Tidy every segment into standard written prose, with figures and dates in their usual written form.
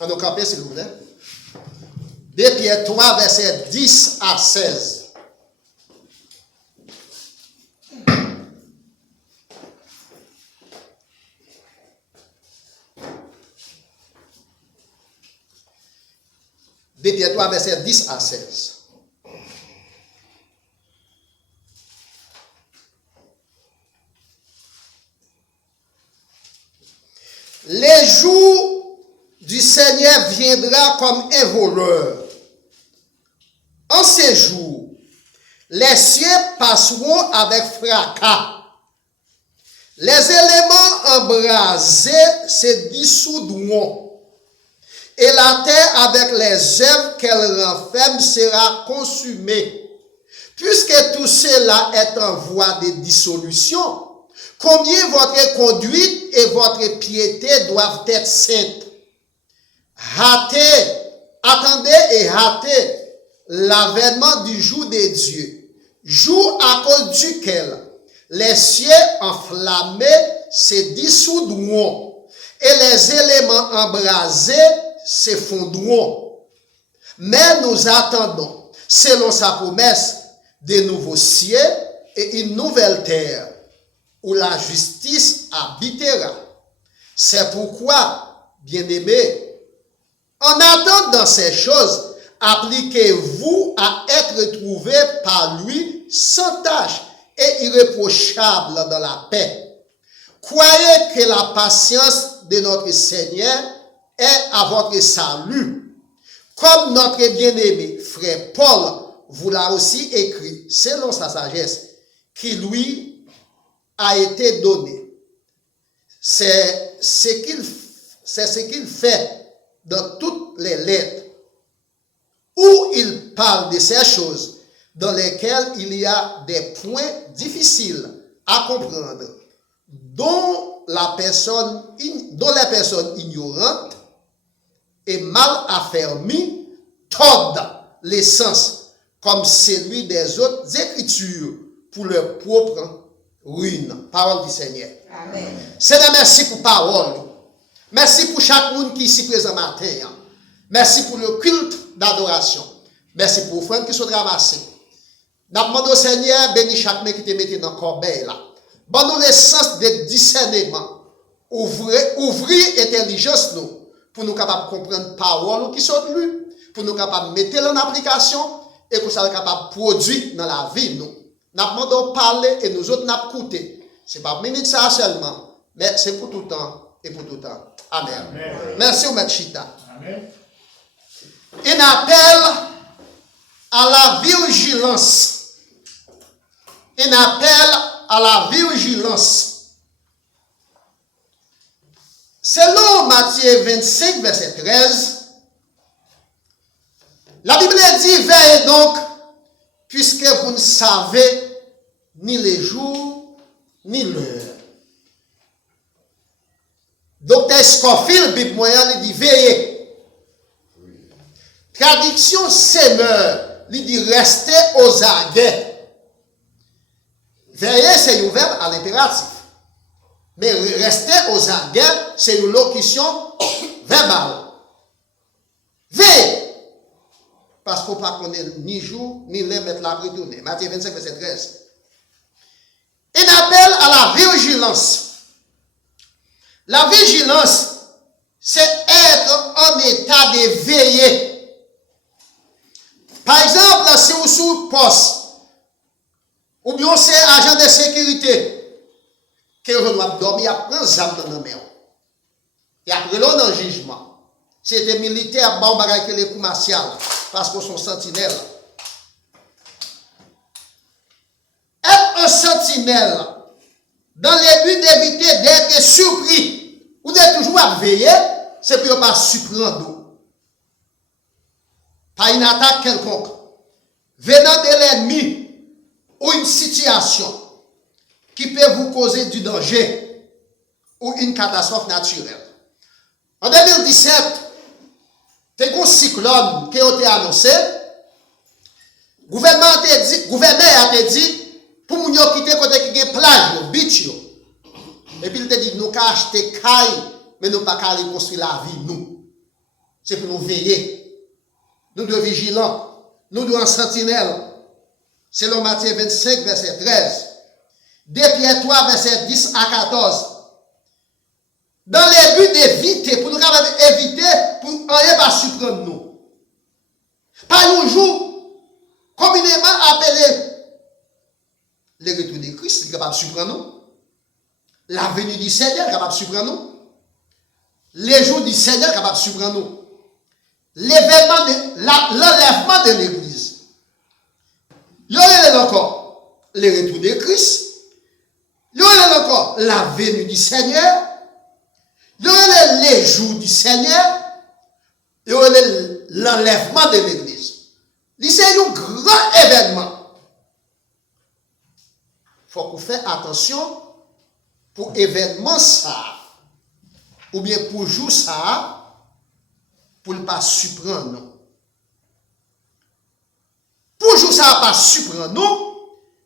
On nous camper, s'il vous plaît. 2 Pierre 3, verset 10 à 16. Pierre 3, verset 10 à 16. Les jours du Seigneur viendra comme un voleur. En ces jours, les cieux passeront avec fracas. Les éléments embrasés se dissoudront. Et la terre avec les œuvres qu'elle renferme sera consumée. Puisque tout cela est en voie de dissolution, combien votre conduite et votre piété doivent être saintes. Attendez et hâtez l'avènement du jour de Dieu, jour à cause duquel les cieux enflammés se dissoudront et les éléments embrasés s'effondreront. Mais nous attendons, selon sa promesse, de nouveaux cieux et une nouvelle terre où la justice habitera. C'est pourquoi, bien-aimés, en attendant ces choses, appliquez-vous à être trouvés par lui sans tache et irréprochable dans la paix. Croyez que la patience de notre Seigneur est à votre salut. Comme notre bien-aimé frère Paul vous l'a aussi écrit, selon sa sagesse, qui lui a été donné. C'est ce qu'il fait dans toutes les lettres, où il parle de ces choses dans lesquelles il y a des points difficiles à comprendre, dont les personnes ignorantes et mal affermies tordent les sens comme celui des autres écritures pour leur propre ruine. Parole du Seigneur. Amen. Seigneur, merci pour parole. Merci pour chaque monde qui est ici présent matin. Merci pour le culte d'adoration. Merci pour les frères qui sont ramassés. Nous demandons au Seigneur, bénis chaque main qui te mette dans le corbeil là. Bonne-nous le sens de discernement. Ouvrir l'intelligence nous, pour nous capables de comprendre la parole qui sont lues, pour nous capables de mettre en application et que ça soit capable de produire dans la vie nous. Nous demandons parler et nous autres nous écouter. Ce n'est pas minute ça seulement, mais c'est pour tout temps et pour tout temps. Amen. Amen. Merci au Maître Chita. Amen. Un appel à la vigilance. Un appel à la vigilance. Selon Matthieu 25, verset 13, la Bible dit, veillez donc, puisque vous ne savez ni les jours, ni l'heure. Docteur Scofield, Bible moyen, il dit, veillez. Traduction semeur, il dit, restez aux aguets. Veillez, c'est un verbe à l'impératif. Mais rester aux aguets, c'est une locution verbale. Veillez. Parce qu'on ne peut pas connaître ni jour, ni l'heure, mettre la retourner. Matthieu 25, verset 13. Un appel à la vigilance. La vigilance, c'est être en état de veiller. Par exemple, si vous sous poste, ou bien c'est agent de sécurité, que je dois dormir, il prend zam dans la main. Il a pris l'eau dans le jugement. C'est des militaires, bon bagay que les coups martiaux, parce qu'ils sont sentinelles. Être un sentinelle, dans le but d'éviter d'être surpris, ou d'être toujours à veiller, c'est pour ne pas surprendre. Par une attaque quelconque, venant de l'ennemi, ou une situation qui peut vous causer du danger ou une catastrophe naturelle. En 2017, il y a un cyclone qui a été annoncé. Le gouvernement a dit, pour nous quitter côté qui est plage, beach. Et puis il a dit, nous avons acheté caille, mais nous n'avons pas construire la vie, nous. c'est pour nous veiller. Nous devons vigilants. Nous devons en sentinelle. Selon Matthieu 25, verset 13. 2 Pierre 3, verset 10 à 14. Dans les buts d'éviter, pour nous éviter, pour rien pas surprendre nous. Pas un jour, communément appelé le retour de Christ, qui est capable de surprendre nous. La venue du Seigneur est capable de surprendre nous. Les jours du Seigneur est capable de surprendre nous. L'événement, l'enlèvement de l'église. Il y aura encore le retour de Christ. Il y aura encore la venue du Seigneur. Il y aura les jours du Seigneur. Il y aura l'enlèvement de l'église. C'est un grand événement. Il faut qu'on fasse attention pour événement ça. Ou bien pour jour ça. Pour ne pas surprendre nous. Pour jour ça pas surprendre nous.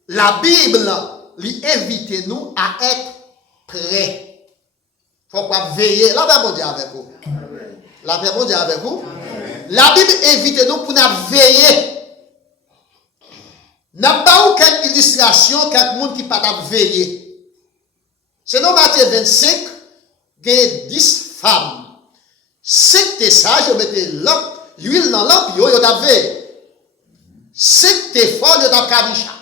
La Bible lui invite nous à être prêts. Il faut pas veiller. La paix bon Dieu avec vous. La paix bon Dieu avec vous. La Bible invite nous pour nous veiller. N'a pas aucune illustration quelqu'un monde qui pas veiller. C'est dans Matthieu 25, il y a 10 femmes. 5 t'es sage, ils mettaient l'huile dans lampe, ils ont veillé. 5 t'es fort, ils ont cabicha.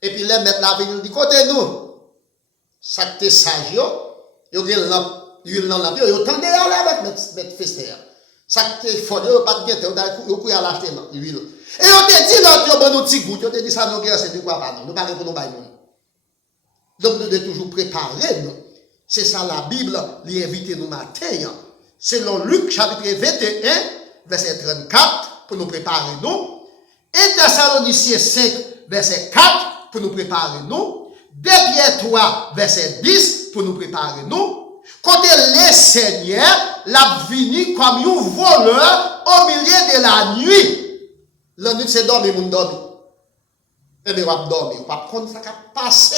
Et puis les mettre la ville du côté nous. Ça t'es sage, ils ont l'huile dans lampe, ils ont tendu à la mettre fester. Ça t'es fort, ils ont pas de guette, ils ont à l'acheter l'huile. Et on te dit, non, tu as un petit goût, on te dit ça, non, c'est de quoi pas, non, nous parlons pour nous bailler. Donc, nous devons toujours préparer, nous. C'est ça la Bible, lui invite nous matin. Selon Luc, chapitre 21, verset 34, pour nous préparer, nous. Et Thessaloniciens 5, verset 4, pour nous préparer, nous. 2 Pierre 3, verset 10, pour nous préparer, nous. Côté les seigneurs, l'a venu comme un voleur au milieu de la nuit. La nuit, c'est dormir, mon dormir. Eh bien, on va dormir. On va prendre ça qui a passé.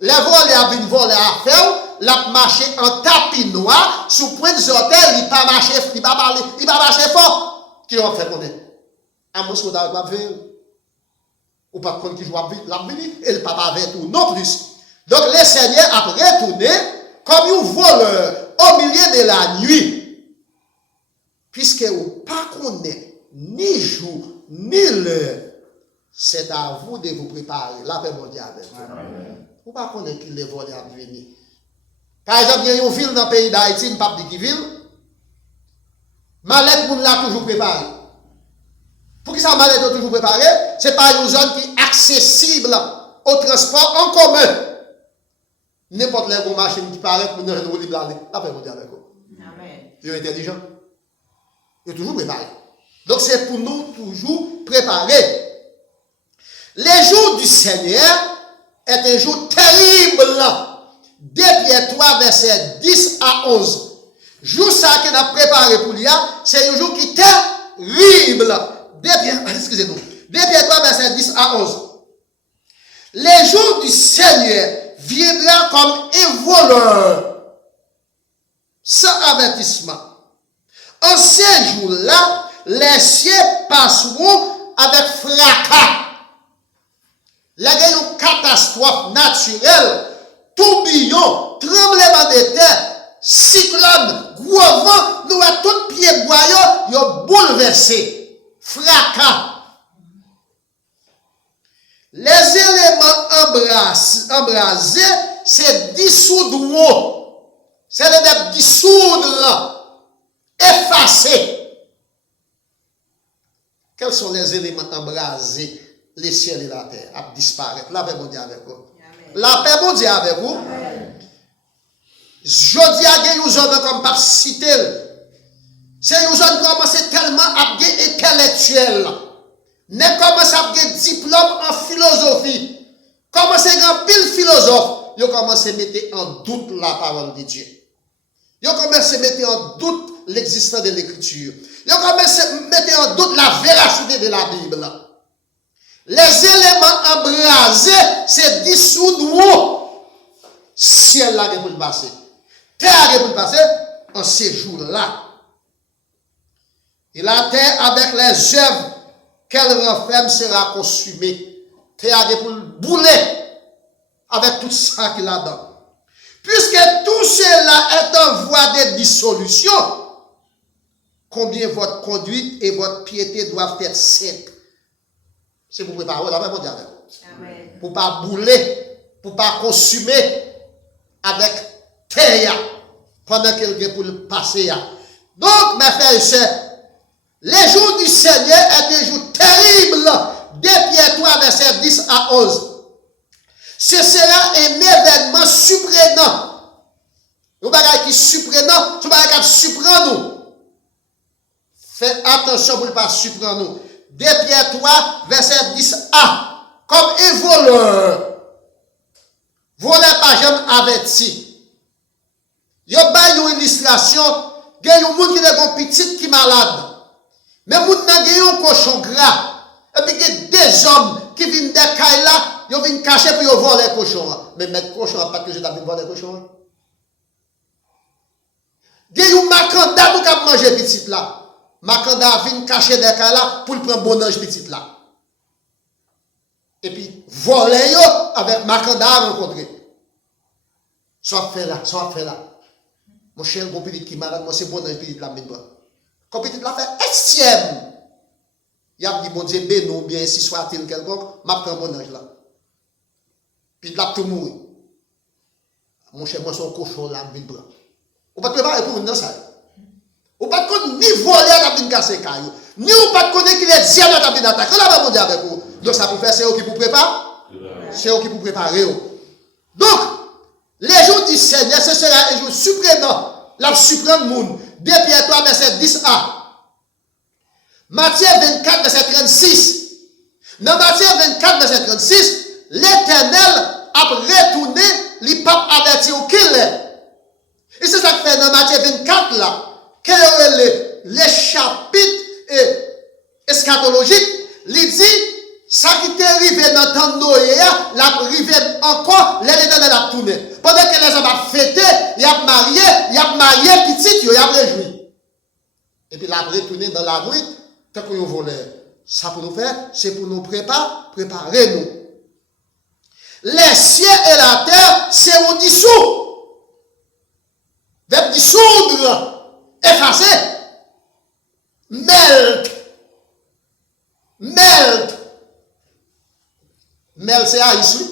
Les voleurs ont une volée à faire, la marché en tapis noir, sous point de hôtel, il pas marché, il pas marché fort. Qui ont fait qu'on est? À mon soldat, il va venir. Ou pas prendre qui joue la venir, et le papa avec tout, non plus. Donc, les seigneurs ont retourné comme un voleur au milieu de la nuit. Puisque vous ne connaissez pas ni jour, ni l'heure, c'est à vous de vous préparer. La paix mondiale avec vous. Vous ne connaissez pas qui les voleurs à venir. Par exemple, il y a une ville dans le pays d'Haïti, une pape de qui ville. Malette, vous l'a toujours préparé. Pour qui ça, Malette est toujours préparé? Ce n'est pas une zone qui est accessible au transport en commun. N'importe quelle machine qui paraît pour nous libre aller. La paix mondiale avec vous. Amen. Ils sont intelligents. Ils sont toujours préparés. Donc c'est pour nous toujours préparer. Les jours du Seigneur est un jour terrible. 2 Pierre 3, verset 10 à 11. Jour ça qu'on a préparé pour lui, c'est un jour qui est terrible. 2 Pierre 3, verset 10 à 11. Les jours du Seigneur viendra comme un voleur, sans avertissement. En ces jours-là, les cieux passeront avec fracas. Là, il y a une catastrophe naturelle, tourbillon, tremblement de terre, cyclone, gros vent, nous avons tout pied boyau, ils ont bouleversé. Fracas. Les éléments embrasés, c'est dissoudre. C'est le dissoudre, effacer. Quels sont les éléments embrasés? Les ciels et la terre à disparaître. La paix bon Dieu avec vous. La paix bon Dieu avec vous. Je dis à nous hommes comme pas cité. C'est nous hommes qui commencent tellement à être intellectuels. Ne commencent à avoir diplôme en philosophie. Commencent à avoir pile philosophe. Ils commencent à mettre en doute la parole de Dieu. Ils commencent à mettre en doute l'existence de l'écriture. Ils commencent à mettre en doute la véracité de la Bible. Les éléments embrasés, c'est dissoudre. Ciel là pour le passer. Terre pour le passer. En en ces jours-là. Et la terre avec les œuvres qu'elle renferme sera consumée. Terre pour le bouler avec tout ça qu'il a dedans. Puisque tout cela est en voie de dissolution, combien votre conduite et votre piété doivent être saintes. C'est pour préparer la même diable. Pour ne pas bouler, pour ne pas consumer avec terre pendant quelqu'un pour le passer. Donc, mes frères et sœurs, les jours du Seigneur est des jours terribles. Dès Pierre 3, verset 10 à 11. Ce sera un événement surprenant. Nous bagay qui surprenant, nous bagay qui surprend nous. Faites attention pour ne pas surprendre nous. Dès Pierre 3, verset 10a. Comme un voleur. Voleur pas jamais averti. Yo ba une illustration, il y a un monde qui est un petit qui est malade. Mais moun nan gen yon cochon gras. Et puis il y a des hommes qui viennent des cailles là, ils viennent cacher pour ils voler les cochons. Mais mettre cochon pas que je t'ai voler les cochons. Il y a un macanda pour cap manger petit là. Macanda vient cacher des cailles là pour prendre bon ange petit là. Et puis voler yo avec macanda à rencontrer. Soit fait là, soit fait là. Mon cher bon petit qui malade, moi c'est bon ange petit là maintenant. Quand petit la fait estième, il a dit bon Dieu bénou bien si soit-il quelconque, m'a prend mon ange là. Puis il a tout mourir. Mon cher moi son cochon là vient prendre. On pas préparer pour une ça. On pas connaître ni voler à la casser caillou, ni on pas connaître qu'il est diable à la attaque. Là va mon Dieu avec vous. Donc ça pour faire c'est eux qui pour préparer. C'est eux qui pour préparer. Donc les jours du Seigneur ce sera un jour surprenant, la surprendre monde. 2 Pierre 3, verset 10a. Matthieu 24, verset 36. Dans Matthieu 24, verset 36, l'Éternel a retourné les papes avertis au qu'il est. Et c'est ça que fait dans Matthieu 24 là, que les chapitres eschatologiques, il dit, ça qui t'est arrivé dans le temps de Noé, l'a arrivé encore, l'Éternel a tourné. Pendant que les hommes ont fêté, ils ont marié petit, ils ont réjoui. Et puis, il a retourné dans la nuit, tant qu'on volait. Ça pour nous faire, c'est pour nous préparer nous. Les cieux et la terre seront dissous. Verbe dissoudre, effacer. Melt. Mel c'est ice,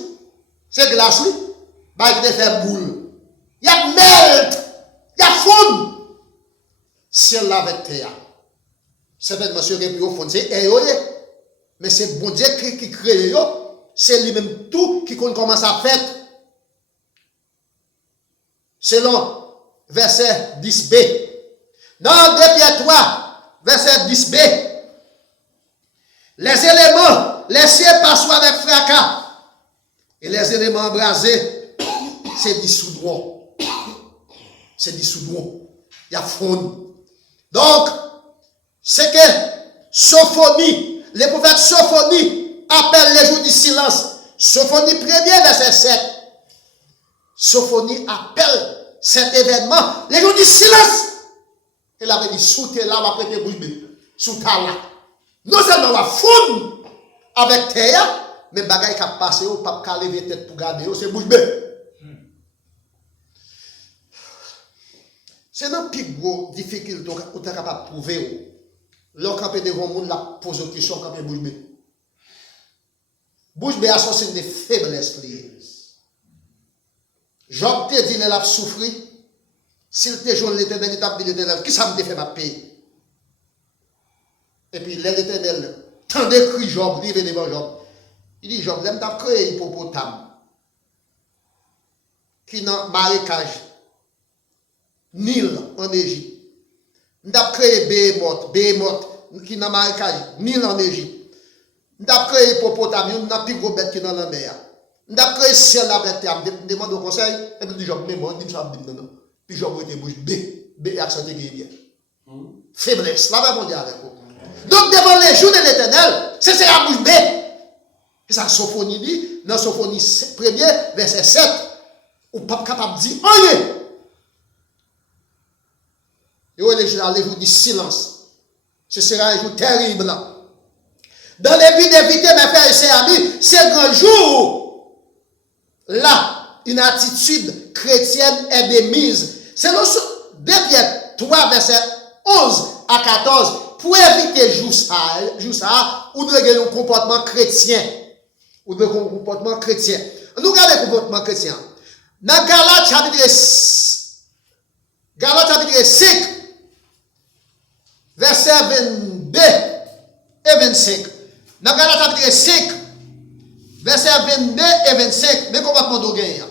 c'est glace, bah il fait boule. Il y a melt, il y a fond. Ciel avec terre. Certainement monsieur qui est plus au fond, c'est air, mais c'est bon Dieu qui crée, c'est lui-même tout qui commence à faire. Selon verset 10b. Dans 2 Pierre 3, verset 10b. Les éléments, les cieux passent avec fracas. Et les éléments embrasés, c'est dissoudront. C'est dissoudront. Il y a fond. Donc, c'est que Sophonie, les prophètes Sophonie appellent les jours du silence. Sophonie 1er, verset 7. Sophonie appelle cet événement les jours du silence. Elle avait dit, sous tes là, on va prêter bouche bée. Sous ta là. Non seulement on va fondre avec terre, mais bagay qui a passé ou pas qu'à lever tête pour garder, c'est bouche bée. C'est une plus grosse difficulté qu'on est capable de prouver. Lorsqu'on peut devant le monde, la pose une question quand on bouche bée. Bouche bée a son signe de faiblesse. Job te dit, il a souffert. S'il te joue l'éternel, il t'a dit l'éternel, qui ça me fait ma paix? Et puis l'éternel, tant de cris Job, il vient devant Job. Il dit, Job, l'aime t'a créé hippopotame. Qui dans marécage. Nil en Égypte. N'a créé Behemoth, qui dans marécage. Nil en Égypte. N'a créé hippopotame, n'a plus gros bête qui dans la mer. N'a créé ciel avec terre. Demande au conseil, et puis dit Job, mais moi, dit ça, non. Puis Job était bouche B accent qui est bien. Faiblesse, là va mon Dieu avec vous. Donc devant les jours de l'Éternel, c'est la bouche B. Et ça, Sophonie dit, dans Sophonie 1er, verset 7, ou pas capable de dire, oh yeah. Et les jours du silence. Ce sera un jour terrible. Dans le but d'éviter, mes frères et sœurs amis, c'est grand jour. Là, une attitude chrétienne est démise. C'est dans 2 Pierre 3, verset 11 à 14. Pour éviter jour ça, ou de un comportement chrétien. Ou de un comportement chrétien. Nous regardons le comportement chrétien. Dans Galates chapitre 5, verset 22 et 25. Dans Galates chapitre 5, verset 22 et 25, mais comportement de gain.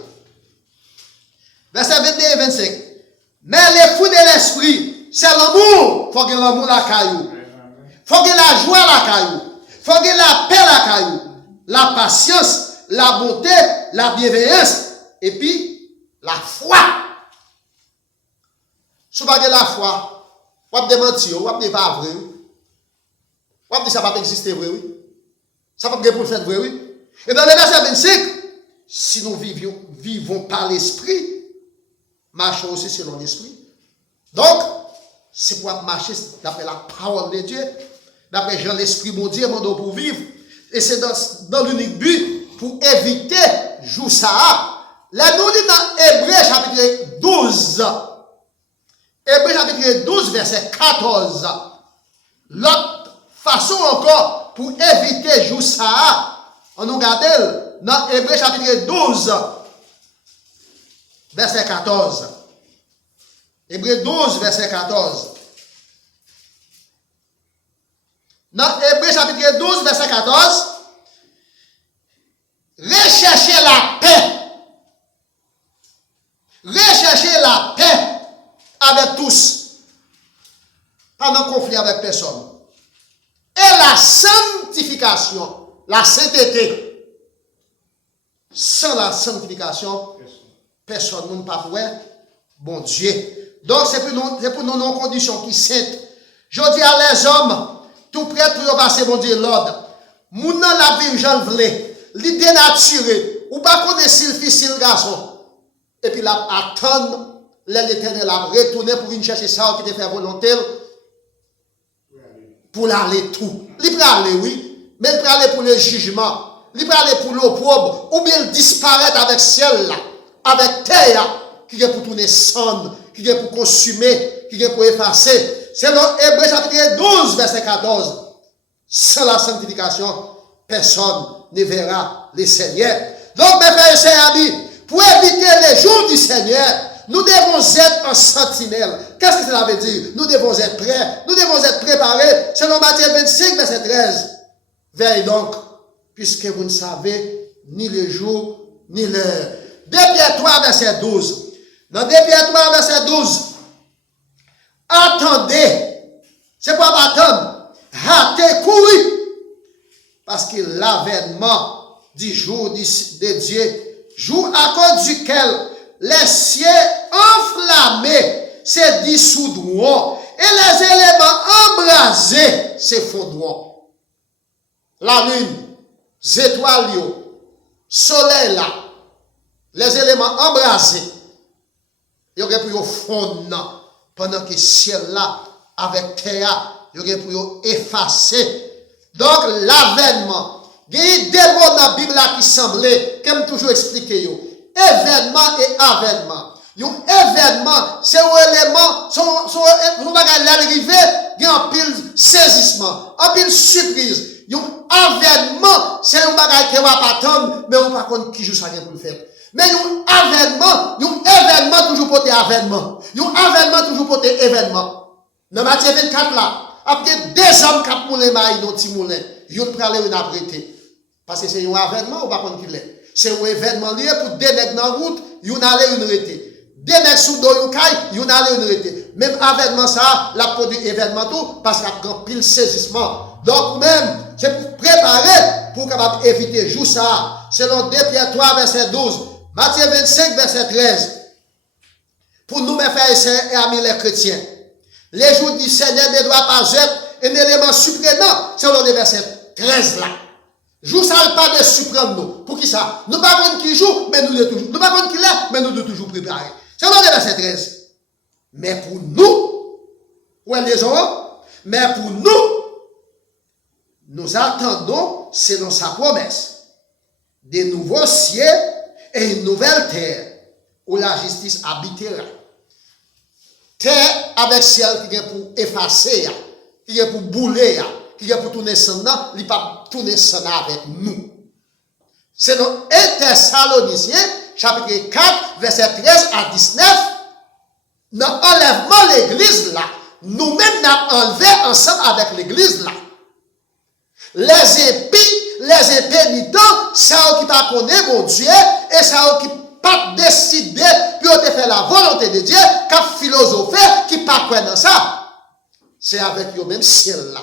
Verset 22 et 25. Mais les fruits de l'esprit, c'est l'amour. Il faut que l'amour la caillou. Il faut que la joie la caillou. Il faut que la paix la caillou. La patience, la bonté, la bienveillance. Et puis, la foi. Si vous n'avez pas la foi, vous avez menti, vous n'avez pas vrai. Vous avez dit ça ne va pas exister vrai, oui. Ça ne va pas pour le faire vrai, oui. Et dans le verset 25, si nous vivons par l'esprit, marchons aussi selon l'esprit. Donc, c'est pour marcher d'après la parole de Dieu, d'après Jean l'esprit bon Dieu, mon pour vivre. Et c'est dans l'unique but pour éviter jour ça. Là, nous lisons dans Hébreux chapitre 12. Hébreux chapitre 12, verset 14. L'autre façon encore pour éviter jour ça, on nous regarde dans Hébreux chapitre 12, verset 14. Hébreux 12, verset 14. Dans Hébreux chapitre 12, verset 14, recherchez la paix. Recherchez la paix avec tous. Pas de conflit avec personne. Et la sanctification, la sainteté. Sans la sanctification, personne ne peut pas voir bon Dieu. Donc c'est pour nous nos conditions qui saintes. Je dis à les hommes, tout prêt pour passer bon Dieu l'ordre. Moun nan la vie j'en vle, li dénaturé, ou pas connaître s'il fils s'il garçon. Et puis la attendre l'Éternel a retourné pour venir chercher ça qui te fait volonté pour l'aller tout. Il peut aller oui, mais il peut aller pour le jugement, il peut aller pour l'opprobre ou bien il disparaître avec ciel là, avec terre qui est pour tourner cendre, qui est pour consumer, qui est pour effacer. C'est dans Hébreux chapitre 12, verset 14. Sans la sanctification, personne ne verra le Seigneur. Donc, mes frères et sœurs amis, pour éviter les jours du Seigneur, nous devons être en sentinelle. Qu'est-ce que cela veut dire? Nous devons être prêts. Nous devons être préparés. C'est dans Matthieu 25, verset 13. Veillez donc, puisque vous ne savez ni le jour, ni l'heure. 2 Pierre 3, verset 12. Dans 2 Pierre 3, verset 12. Attendez. C'est pas attendre. Hâtez, courir. Parce que l'avènement du jour de Dieu, jour à cause duquel les cieux enflammés se dissoudront et les éléments embrasés s'effondront. La lune, les étoiles, le soleil là, les éléments embrasés, il y aurait pour fondre pendant que le ciel là, avec terre, il y aurait pour effacer. Donc l'avènement, il y a des mots dans la Bible là qui semblaient, comme toujours expliqué, événement et avènement. Un événement, c'est un élément, son bagage l'arrivée, il y a un pile saisissement, un pile surprise. Un avènement, c'est un bagage qui va pas attendre, mais on ne va pas contre qui joue ça pour le faire. Mais un événement toujours porté avènement. Un avènement toujours porté événement. Dans Matthieu 24 là, après 2 hommes qui moulin maïs dans petit moulin, ils ont pris une apprêté. Parce que c'est un avènement ou pas contre qui l'est. C'est un événement lié pour 2 nègres dans la route, ils ont allé une arrêté. 2 nègres sous dos yon caille, ils ont allé une arrêté. Même avènement ça, la produit événement tout, parce qu'il y a grand pile saisissement. Donc même, c'est pour préparer, pour capable éviter jour ça. Selon 2 Pierre 3, verset 12, Matthieu 25, verset 13. Pour nous, mes frères et sœurs et amis les chrétiens, les jours du Seigneur ne doivent pas être un élément surprenant, selon le verset 13 là. Jour ça ne pas de surprendre nous. Pour qui ça? Nous ne savons pas qui joue, mais nous le toujours. Nous ne savons pas qui l'est, mais nous devons toujours préparer. Selon le verset 13. Mais pour nous, Ouais, les gens, mais pour nous, nous attendons, selon sa promesse, des nouveaux cieux et une nouvelle terre où la justice habitera. Terre avec ciel qui est pour effacer, qui est pour bouler, qui est pour tourner sans nan, il pas tourner sans avec nous. C'est dans 1 Thessaloniciens, chapitre 4, verset 13 à 19, dans l'enlèvement de l'église là, nous-mêmes nous enlevé ensemble avec l'église là. Les impénitents, ça qui pas connaît mon Dieu, et ça qui pas décidé pour te faire la volonté de Dieu, qui philosophe, qui pas croire dans ça. C'est avec le même ciel là.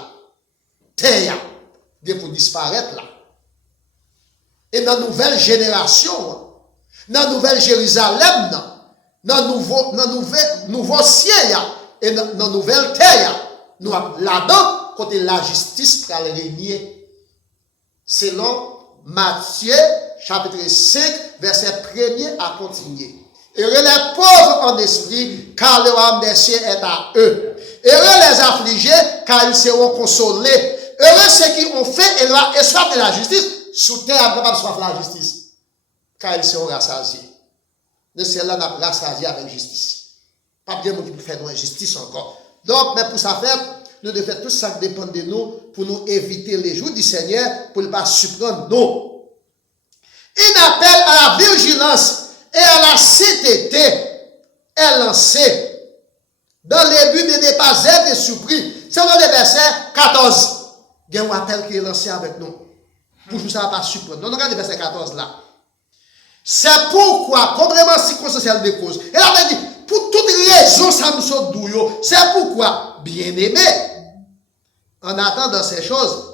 Terre, pour disparaître là. Et dans la nouvelle génération, dans la nouvelle Jérusalem, dans le nouveau ciel, et dans la nouvelle terre, nous là-dedans, côté la justice pour régner. Selon Matthieu, chapitre 5, verset 1er à continuer. Heureux les pauvres en esprit, car le royaume des cieux est à eux. Heureux les affligés, car ils seront consolés. Heureux ceux qui ont fait et soif de la justice, sous terre n'a pas soif de la justice, car ils seront rassasiés. Le ciel là n'a pas rassasié avec justice. Pas bien qui peut faire de justice encore. Donc, mais pour ça faire, nous devons faire tout ça qui dépend de nous pour nous éviter les jours du Seigneur pour ne pas surprendre nous. Un appel à la vigilance et à la sainteté est lancé dans le but de ne pas être surpris. C'est dans le verset 14. Il y a un appel qui est lancé avec nous. Pour que ça ne va pas surprendre. Nous regardons le verset 14 là. C'est pourquoi, complètement circonstanciel de cause. Elle avait dit, pour toute raison, ça nous saute douillot. C'est pourquoi, bien-aimés, en attendant ces choses,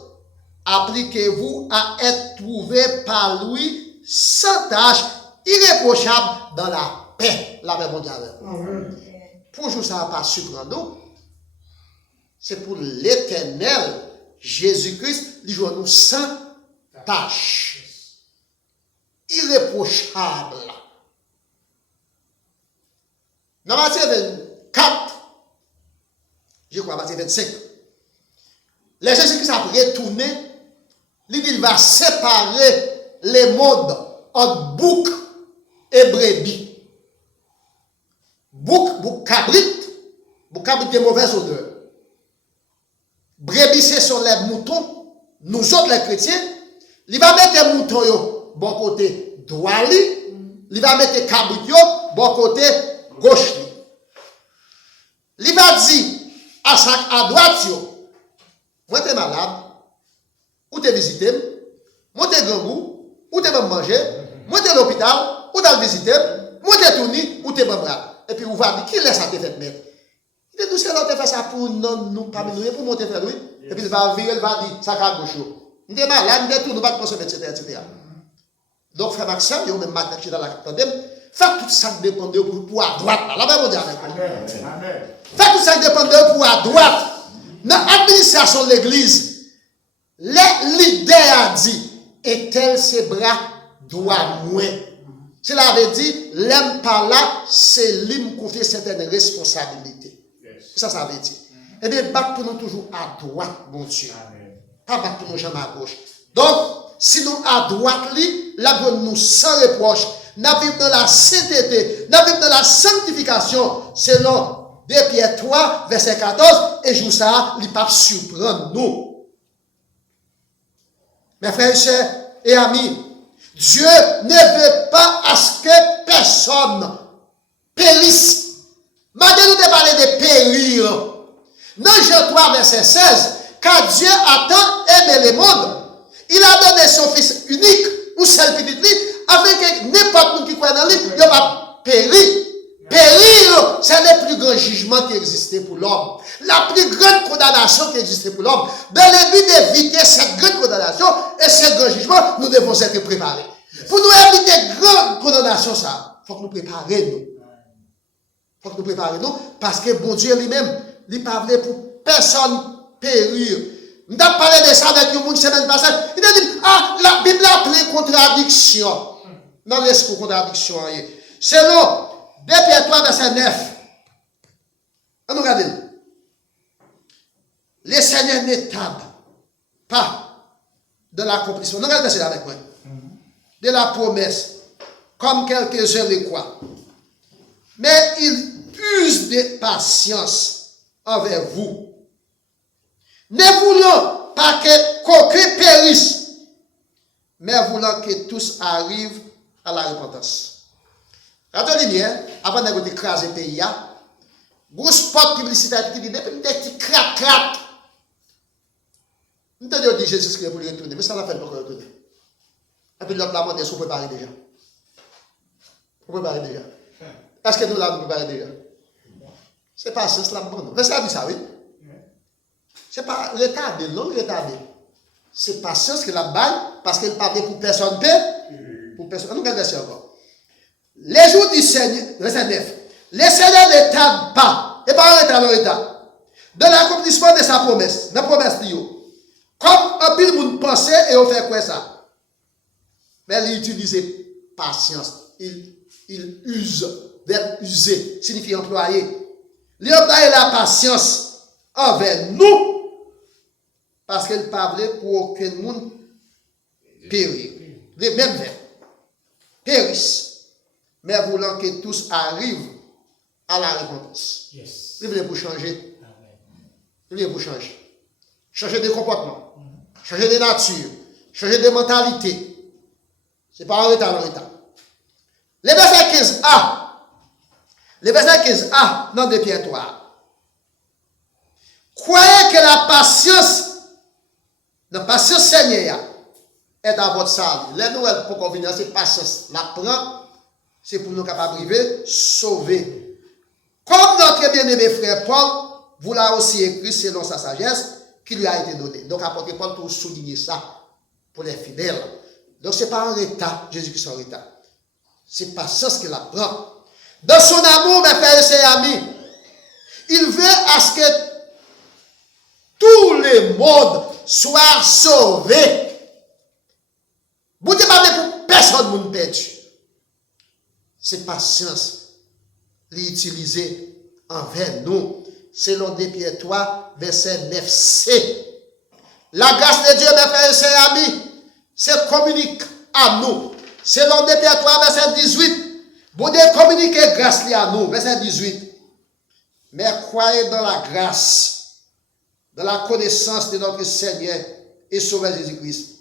appliquez-vous à être trouvé par lui sans tâche, irréprochable dans la paix. La paix mondiale. Pour que ça ne va pas surprendre nous, c'est pour l'Éternel, Jésus-Christ, il joue nous sans tâche. Irréprochable. Dans Matthieu 24, je crois, Matthieu 25, les Jésus-Christ a retourné, il va séparer les mondes en bouc et brebis. Bouc cabrit qui est mauvaise odeur. Brebis, ce sont les moutons, nous autres les chrétiens, il va mettre les moutons bon côté droit, il va mettre cabrit bon côté gauche. Il va dire à droite, moi t'es malade, ou t'es visité, moi t'es grand goût, ou t'es manger, moi t'es l'hôpital, ou t'es visité, moi t'es tourné, ou t'es malade. Et puis vous va dire, qui laisse ça te faire mettre? Il dit, nous allons te faire ça pour nous, pas nous, pour monter faire lui. Et puis il va virer, il va dire, ça va gauche. Nous sommes malades, nous sommes tout, nous va consommer, etc. Donc, frère Maxime, il y a même matin qui est dans la tandem, faites tout ça qui dépend de vous pour à droite. Là, là, on dit avec vous. Faites tout ça qui dépend de vous pour à droite. Dans l'administration de l'église, les leaders ont dit, et tel ses bras doit moins. Cela veut dire, l'aime par là, c'est lui confier certaines responsabilités. Ça veut dire. Eh bien, battre pour nous toujours à droite, mon Dieu. Pas battre pour nous jamais à gauche. Donc, si nous à droite, là, nous sans reproche, nous vivons dans la sainteté, nous vivons dans la sanctification, selon 2 Pierre 3, verset 14, et joue ça, il ne pas surprendre nous. Mes frères et sœurs et amis, Dieu ne veut pas à ce que personne périsse. Malgré nous parler de périr. Dans Jean 3, verset 16, car Dieu a tant aimé le monde, il a donné son Fils unique, ou seul petit lit, afin que n'importe qui croit dans lui, il va périr. Périr, c'est le plus grand jugement qui existait pour l'homme. La plus grande condamnation qui existait pour l'homme. Dans le but d'éviter cette grande condamnation et ce grand jugement, nous devons être préparés. Pour nous éviter grande condamnation, ça, il faut que nous préparions. Il faut que nous préparions, parce que bon Dieu lui-même, il ne parle pour personne périr. Nous avons parlé de ça avec une semaine passée. Il a dit, la Bible a plein de contradictions. Non, laisse-moi contradiction. Selon 2 Pierre 3, verset 9. On nous regarde. le Seigneur ne tarde pas de l'accomplissement. Non, regardez ça avec moi. De la promesse, comme quelques-uns le croient. Mais il use de patience envers vous. Ne voulant pas qu'aucun périsse, mais voulant que tous arrivent à la repentance. Regardez bien, avant d'écraser le pays, gros spot publicitaire qui dit des petits crac-crac. Nous t'avons dit Jésus-Christ pour retourner, mais ça n'a fait pas retourner. Et puis l'autre l'a demandé, est-ce qu'on peut préparer déjà? On peut préparer déjà. Est-ce que nous l'avons préparé déjà? C'est pas ça, c'est la bonne. Mais ça dit ça, oui. C'est pas retardé, non retardé. C'est patience que la balle, parce qu'elle parle pour personne pour personne. On nous regarde ça encore. Les jours du Seigneur, verset 9. Le Seigneur ne tarde pas, et pas en retard, de l'accomplissement de sa promesse, la promesse de Dieu. Comme un pile monde pensait et on fait quoi ça? Mais il utilise patience. Il use, verbe user, signifie employer. Il emploie la patience envers nous, parce qu'il parlait pour aucun monde périr. Les mêmes verbes. Périssent, mais voulant que tous arrivent à la repentance. Yes. Il voulait pour changer. Il voulait pour changer. Changer de comportement. Changer de nature. Changer de mentalité. Ce n'est pas en retard, en retard. Le verset 15a. Le verset 15a dans 2 Pierre 3. Croyez que la patience Seigneur est à votre salut. Les nouvelles pour convenir, c'est patience. La prend, c'est pour nous capables de vivre, sauver. Comme notre bien-aimé frère Paul vous l'a aussi écrit selon sa sagesse qui lui a été donnée. Donc, apôtre Paul pour souligner ça pour les fidèles. Donc, ce n'est pas en retard, Jésus-Christ en retard. C'est patience qu'il apprend. Dans son amour, mes frères et sœurs amis, il veut à ce que tout le monde soit sauvé. Vous ne parlez pour personne ne perdu. C'est patience l'utiliser envers nous. Selon 2 Pierre 3, verset 9c. La grâce de Dieu, mes frères et sœurs amis, se communique à nous. Selon 2 Pierre 3, verset 18, vous devez communiquer grâce à nous. Verset 18. Mais croyez dans la grâce, dans la connaissance de notre Seigneur et Sauveur Jésus-Christ.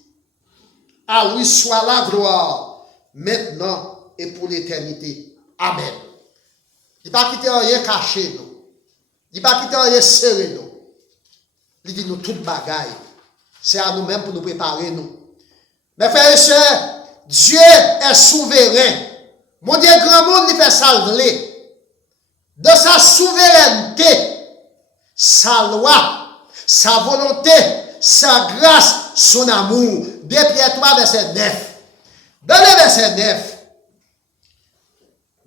À lui soit la gloire, maintenant et pour l'éternité. Amen. Il ne va pas quitter rien caché, nous. Il ne va pas quitter rien serré, nous. Il dit nous toute bagaille. C'est à nous-mêmes pour nous préparer, nous. Mes frères et sœurs, Dieu est souverain. Mon Dieu, grand monde, il fait salver. Dans sa souveraineté, sa loi, sa volonté, sa grâce, son amour. 2 Pierre 3, verset 9. Dans le verset 9,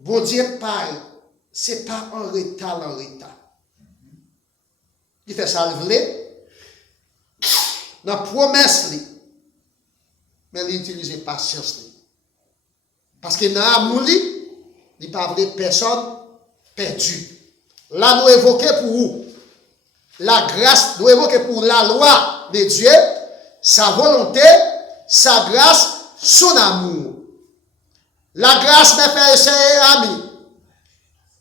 bon Dieu parle, ce n'est pas en retard, en retard. Il fait salver dans la promesse, mais il utilise patience. Parce que dans l'amour, il ne parle de personne perdue. Là, nous évoquons pour vous la grâce, nous évoquons pour la loi de Dieu, sa volonté, sa grâce, son amour. La grâce, mes frères et sœurs amis,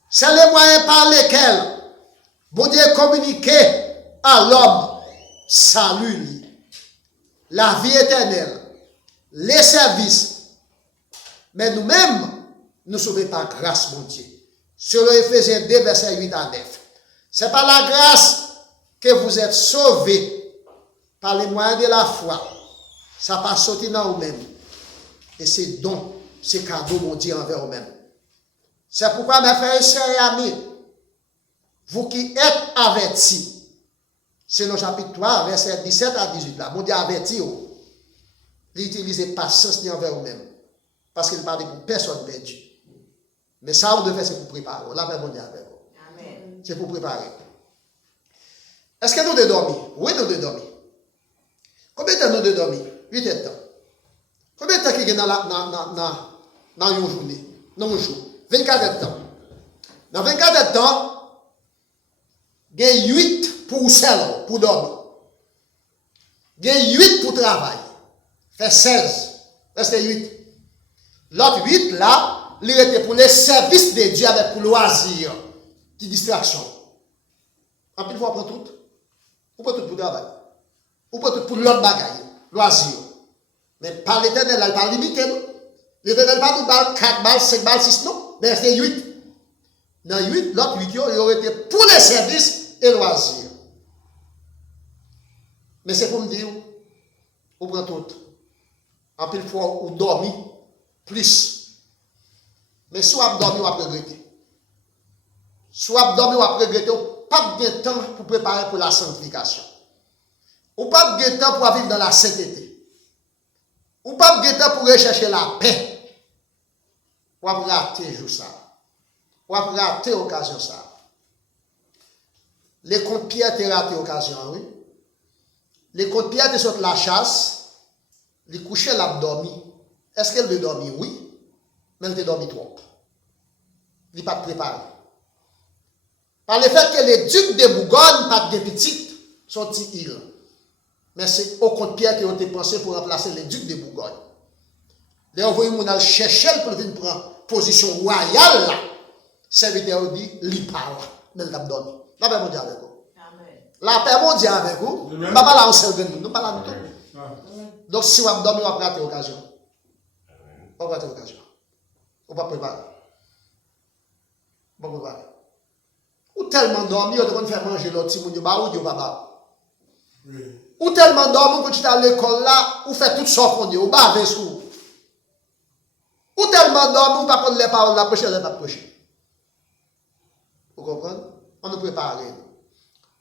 c'est le moyen par lequel bon Dieu communique à l'homme salut, la vie éternelle, les services. Mais nous-mêmes, nous sauvons par grâce, mon Dieu. Sur Éphésiens 2, verset 8 à 9. C'est par la grâce que vous êtes sauvés par les moyens de la foi. Ça pas sorti dans vous-même. Et c'est don, c'est cadeau, mon Dieu, envers vous-même. C'est pourquoi, mes frères et sœurs et amis, vous qui êtes avertis, c'est dans chapitre 3, verset 17 à 18, là, mon Dieu avertit, l'utiliser patience envers vous-même. Parce qu'il parle pour personne perdue. Mais ça, on devait faire, c'est pour préparer. Là, mon Dieu avec vous. Amen. C'est pour préparer. Est-ce que nous devons dormir? Oui, nous devons dormir. Combien de temps nous devons dormir? 8 heures de temps. Combien de temps qu'il y a dans une journée? Dans un jour? 24 heures de temps. Dans 24 heures de temps, il y a 8 pour seul, pour dormir. Il y a 8 pour travailler. Fait 16. Reste 8. L'autre 8 là, il était pour les services de Dieu avec pour loisir, petite distraction. En plus, il faut prendre tout. Ou pas tout pour travail. Ou pas tout pour l'autre bagaille, loisir. Mais par l'Éternel, il pas limité. L'Éternel pas nous balles 4 balles, 5 balles, 6, non. Mais c'est 8. Dans 8, l'autre 8, il aurait été pour les services et loisirs. Mais c'est pour me dire, on prend tout. En pile fois, on dormit plus. Mais soit on dormit, on va regretter. Soit on dormit, on va regretter. On n'a pas de temps pour préparer pour la sanctification. On n'a pas de temps pour vivre dans la sainteté. On n'a pas de temps pour rechercher la paix. On va rater jour ça. On va rater l'occasion ça. Les comptes Pierre ont raté l'occasion, oui. Les comptes Pierre te sortent la chasse, les coucher l'a dormi. Est-ce qu'elle veut dormir? Oui. Mais elle te dormi trop. Il n'est pas préparé. Par le fait que les ducs de Bourgogne, pas de petites, sont îles. Mais c'est au compte Pierre qui ont été pensés pour remplacer les ducs de Bourgogne. Les envoyés m'ont cherché pour venir prendre position royale là. Serviteur dit, il parle, mais il a dormi. La paix mondiale avec vous. La paix mondiale avec vous. Nous ne parlons pas là au service de nous, nous parlons de tout. Donc si vous dormez, vous avez raté l'occasion. Vous avez raté l'occasion. Vous ne pouvez pas préparer. Vous ne pouvez pas préparer. Ou tellement dormi, vous devez faire manger l'autre si vous ne pouvez pas. Ou tellement dormi, quand tu es à l'école là, vous faites tout ça qu'on dit, vous bavez sous. Ou tellement dormi, vous ne pouvez pas prendre les paroles, la prêcher, vous ne pas prêcher. Vous comprenez? On nous prépare.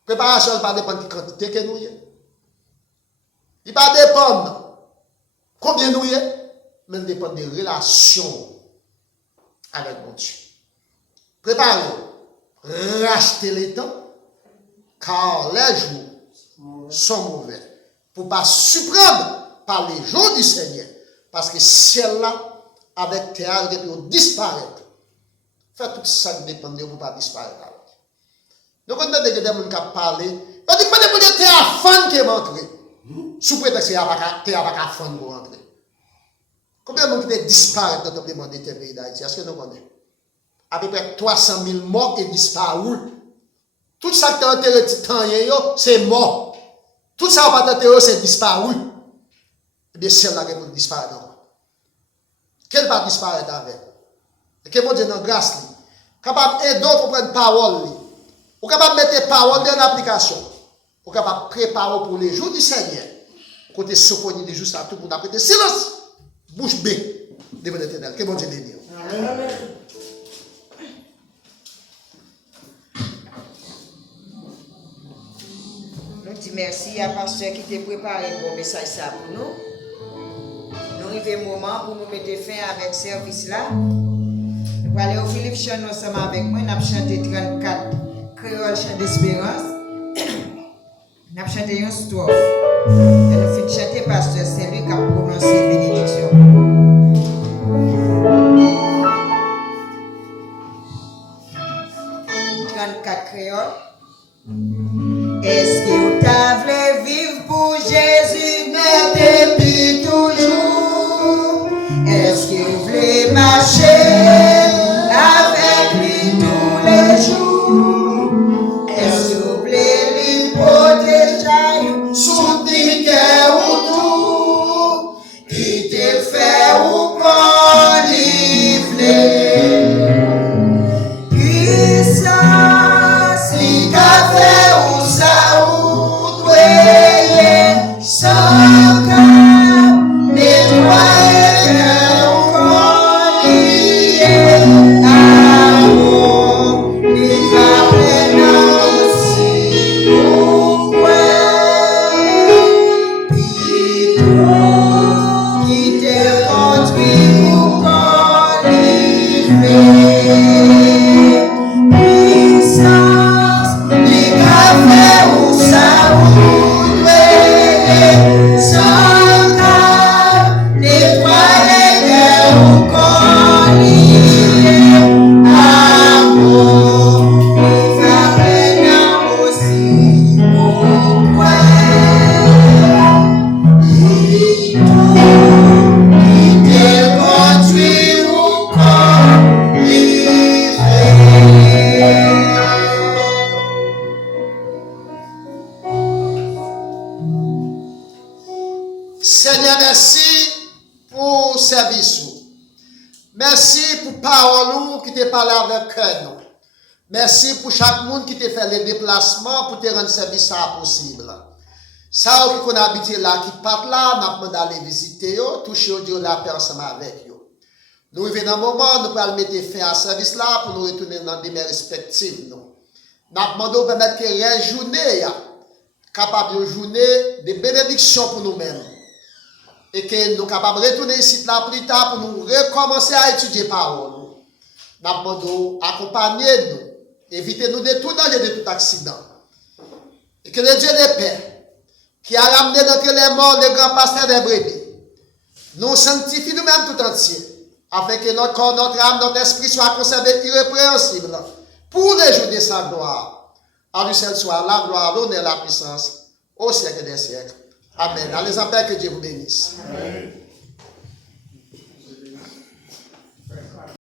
Préparation ne va pas dépendre de la quantité que nous avons. Il ne va pas dépendre combien nous avons, mais il dépend des relations avec mon Dieu. Préparez-vous. Rachetez les temps, car les jours sont mauvais. Pour ne pas surprendre par les jours du Seigneur. Parce que ciel-là, avec terre, et puis on disparaît. Faites tout ça qui dépend de vous, pas disparaître. Donc, on a des gens qui parlent. On dit, mais vous êtes à fan qui est rentré. Sous prétexte qu'il n'y a pas de fan pour rentrer. Combien de gens qui disparaissent dans le monde des pays d'Haïti? Est-ce que nous connaissons? À peu près 300 000 morts et disparus. Tout ça qui est enterré, c'est mort. Tout ça qui est enterré, c'est disparu. Eh bien, celle-là qui peut disparaître encore. Quelle va disparaître avec? Et que mon Dieu dans grâce, capable d'aider pour prendre parole, ou capable de mettre parole dans l'application, ou capable de préparer pour les jours du Seigneur, côté symphonie des jours, ça tout le monde a prêté silence, bouche bée devant l'Éternel. Que mon Dieu bénisse. Amen. Nous disons merci à pasteur qui t'a préparé un bon message ça pour nous. Nous arrivons au moment pour nous mettre fin avec ce service-là. Nous allons aller au Philippe Chant ensemble avec moi. Nous avons chanté 34 créoles chant d'espérance. Nous avons chanté une strophe. Et nous finissons de chanter pasteur, c'est lui qui a prononcé bénédiction. 34 créoles. Est-ce que vous voulez vivre pour Jésus, mais depuis toujours? Est-ce que vous voulez marcher avec lui tous les jours? Est-ce que vous voulez lui protéger, soutenir autour? Il te fait ou qu'on livre? Puissance, il t'a fait ou ça ou toi? Seigneur, merci pour service. Merci pour parole qui te parle avec cœur. Merci pour chaque monde qui te fait les déplacements pour te rendre service ça possible. Ça qui qu'on habité là, qui part là, nous demandons d'aller visiter, toucher Dieu la paix ensemble avec eux. Nous venons dans un moment, nous allons mettre fin à ce service là pour nous retourner dans des mains respectives. Nous demandons de permettre que la journée, capable de journée de bénédiction pour nous-mêmes. Et que nous sommes capables de retourner ici là plus tard pour nous recommencer à étudier parole. Nous demandons d'accompagner nous, éviter nous de tout danger, de tout accident. Et que le Dieu de paix, qui a ramené notre les morts, le grand pasteur des brebis, nous sanctifie nous-mêmes tout entier, afin que notre corps, notre âme, notre esprit soient conservés irrépréhensibles pour les jours de sa gloire. À lui seul soit la gloire, l'honneur, la puissance, au siècle des siècles. Amen. Allez en paix, que Dieu vous bénisse. Amen.